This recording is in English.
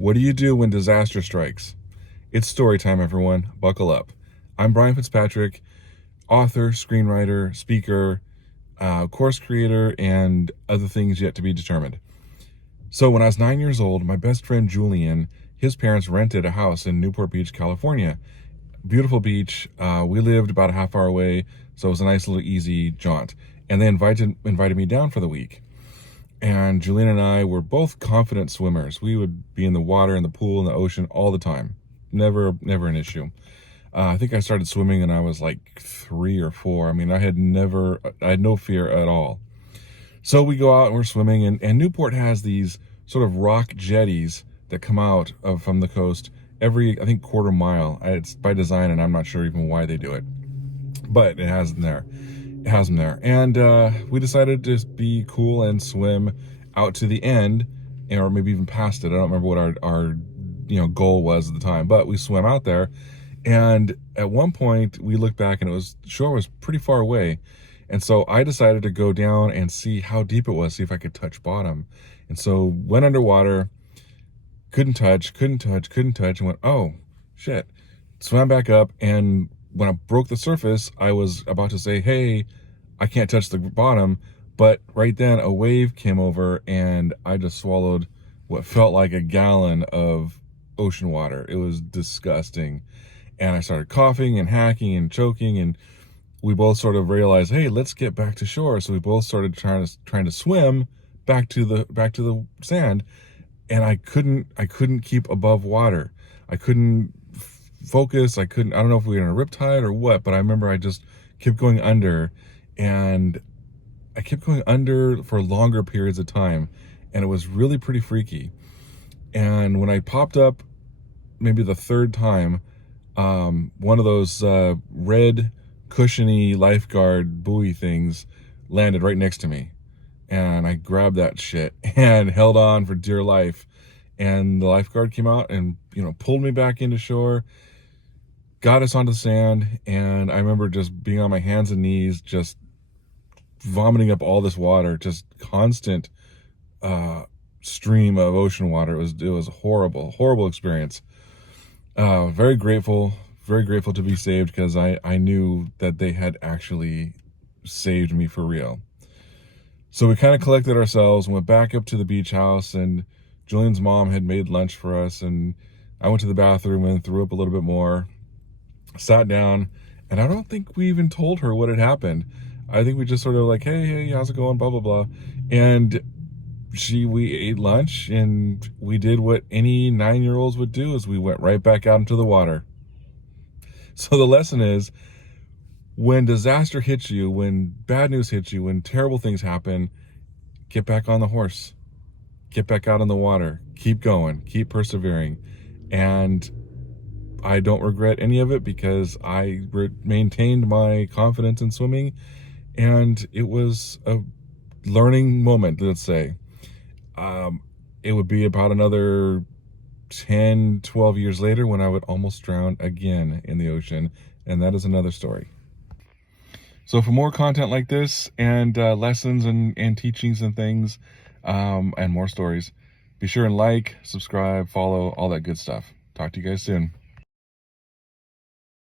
What do you do when disaster strikes? It's story time, everyone. Buckle up. I'm Brian Fitzpatrick, author, screenwriter, speaker, course creator, and other things yet to be determined. So when I was 9 years old, my best friend Julian, his parents rented a house in Newport Beach, California. Beautiful beach. We lived about a half hour away, so it was a nice little easy jaunt. And they invited me down for the week. And Julian and I were both confident swimmers. We would be in the water, in the pool, in the ocean all the time. Never an issue. I think I started swimming when I was like 3 or 4. I mean, I had no fear at all. So we go out and we're swimming, and Newport has these sort of rock jetties that come out from the coast every, I think, quarter mile. It's by design, and I'm not sure even why they do it, but it has them there. And we decided to just be cool and swim out to the end, or maybe even past it. I don't remember what our goal was at the time, but we swam out there. And at one point we looked back and the shore was pretty far away. And so I decided to go down and see how deep it was, see if I could touch bottom. And so went underwater, couldn't touch, and went, oh shit. Swam back up, and when I broke the surface, I was about to say, hey, I can't touch the bottom, but right then a wave came over and I just swallowed what felt like a gallon of ocean water. It was disgusting. And I started coughing and hacking and choking, and we both sort of realized, hey, let's get back to shore. So we both started trying to swim back to the sand, and I couldn't keep above water. I couldn't focus. I don't know if we were in a riptide or what, but I remember I just kept going under, and I kept going under for longer periods of time, and it was really pretty freaky. And when I popped up maybe the third time, one of those red cushiony lifeguard buoy things landed right next to me, and I grabbed that shit and held on for dear life. And the lifeguard came out and pulled me back into shore, got us onto the sand, and I remember just being on my hands and knees, just vomiting up all this water, just constant stream of ocean water. It was a horrible experience. Very grateful to be saved, because I knew that they had actually saved me for real. So we kind of collected ourselves and went back up to the beach house, and Julian's mom had made lunch for us, and I went to the bathroom and threw up a little bit more, sat down, and I don't think we even told her what had happened. I think we just sort of like, hey, how's it going, blah, blah, blah. And we ate lunch, and we did what any 9-year-olds would do, is we went right back out into the water. So the lesson is, when disaster hits you, when bad news hits you, when terrible things happen, get back on the horse, get back out in the water, keep going, keep persevering. And I don't regret any of it, because I maintained my confidence in swimming, and it was a learning moment, let's say. It would be about another 10, 12 years later when I would almost drown again in the ocean, and that is another story. So for more content like this, and lessons and teachings and things, and more stories, be sure and like, subscribe, follow, all that good stuff. Talk to you guys soon.